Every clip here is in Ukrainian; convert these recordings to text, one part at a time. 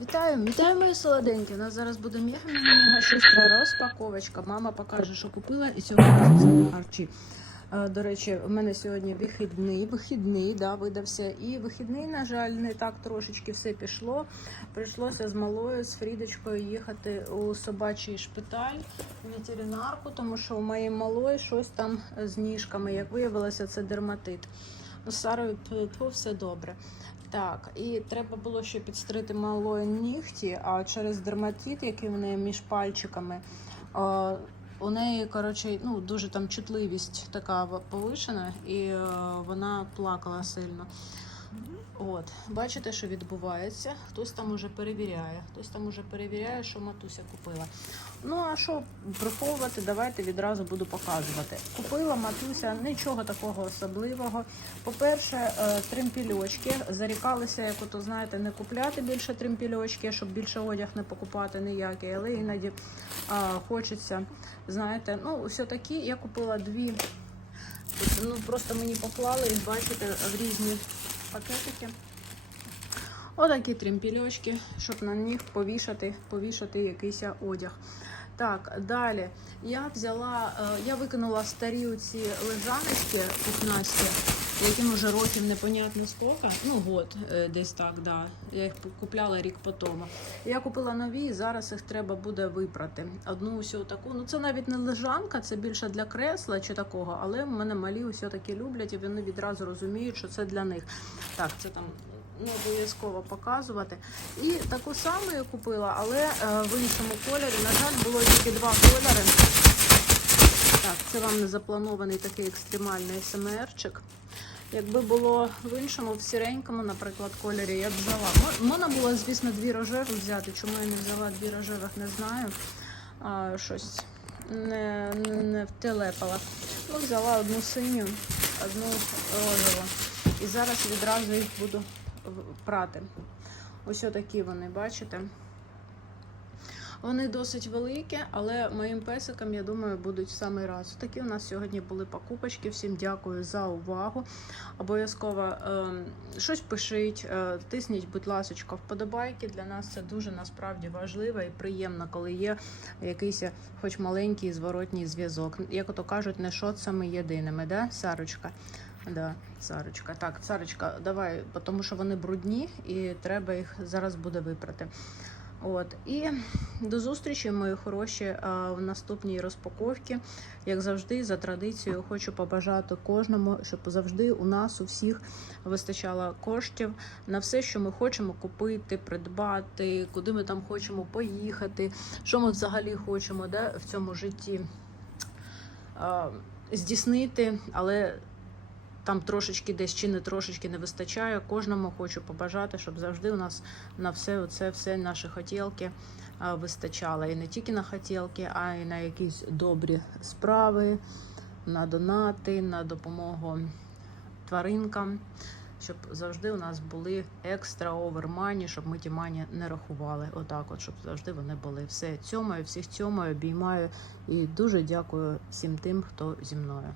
вітаю, вітаю мої солоденькі. У нас зараз буде мега шустра розпаковочка. Мама покаже, що купила, і сьогодні харчі. Е, До речі, в мене сьогодні вихідний, вихідний, да, видався. І вихідний, на жаль, не так трошечки все пішло. Прийшлося з малою, з Фрідочкою їхати у собачий шпиталь, в ветеринарку, тому що у моєї малої щось там з ніжками. Як виявилося, це дерматит. Ну, Сарою все добре. Так, і треба було ще підстрити малої нігті, а через дерматит, який в неї між пальчиками, е, у неї, коротше, ну, дуже там чутливість така повишена, і е, вона плакала сильно. От, бачите, що відбувається. Хтось там уже перевіряє. Хтось там уже перевіряє, що матуся купила. Ну а що приховувати, давайте відразу буду показувати. Купила матуся нічого такого особливого. По-перше, е, тремпільочки. Зарікалися, як ото знаєте, не купляти більше тремпільочки, щоб більше одяг не покупати ніякий, але іноді а, хочеться, знаєте, ну все таки я купила дві. Ну просто мені поклали і бачите в різні пакетики. Отакі тремпільочки, щоб на них повішати, повішати якийсь одяг. Так, далі я взяла, е, я викинула старі ці лежаночки пухнасті, яким уже років непонятно скільки, ну год е, десь так, да. Я їх купляла рік по тому. Я купила нові, і зараз їх треба буде випрати. Одну усю таку. Ну це навіть не лежанка, це більше для кресла чи такого, але в мене малі усі такі люблять, і вони відразу розуміють, що це для них. Так, це там не обов'язково показувати. І таку саму я купила, але е, в іншому кольорі. На жаль, було тільки два кольори. Так, це вам не запланований такий екстремальний СМРчик. Якби було в іншому, в сіренькому, наприклад, кольорі, я б взяла. Можна було, звісно, дві рожеві взяти. Чому я не взяла дві рожевих, не знаю. А, щось не, не, втелепала. Ну, взяла одну синю, одну рожеву. І зараз відразу їх буду прати. Ось такі вони, бачите? Вони досить великі, але моїм песикам, я думаю, будуть в самий раз. Такі у нас сьогодні були покупочки. Всім дякую за увагу. Обов'язково е, щось пишіть, е, тисніть, будь ласка, вподобайки. Для нас це дуже насправді важливо і приємно, коли є якийсь, хоч маленький зворотній зв'язок. Як ото кажуть, не шоцами єдиними, да, Сарочка? Да, Сарочка. Так, Сарочка, давай, тому що вони брудні і треба їх зараз буде випрати. От і до зустрічі, мої хороші, в наступній розпаковці. Як завжди, за традицією, хочу побажати кожному, щоб завжди у нас у всіх вистачало коштів на все, що ми хочемо купити, придбати, куди ми там хочемо поїхати, що ми взагалі хочемо да, в цьому житті а, здійснити, але там трошечки десь чи не трошечки не вистачає. Кожному хочу побажати, щоб завжди у нас на все це все наші хотілки вистачало. І не тільки на хотілки, а й на якісь добрі справи, на донати, на допомогу тваринкам. Щоб завжди у нас були екстра овермані, щоб ми ті мані не рахували. Отак, от щоб завжди вони були. Все цьомаю, всіх цьомаю, обіймаю і дуже дякую всім тим, хто зі мною.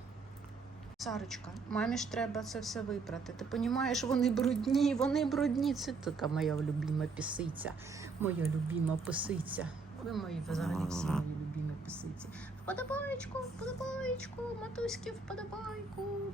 Сарочка, мамі ж треба це все випрати. Ти розумієш, вони брудні, вони брудні. Це така моя любима пісиця. Моя любима писиця. Ви мої взагалі всі мої любимі писиці. Вподобайку, вподобайку, матуськи, вподобайку.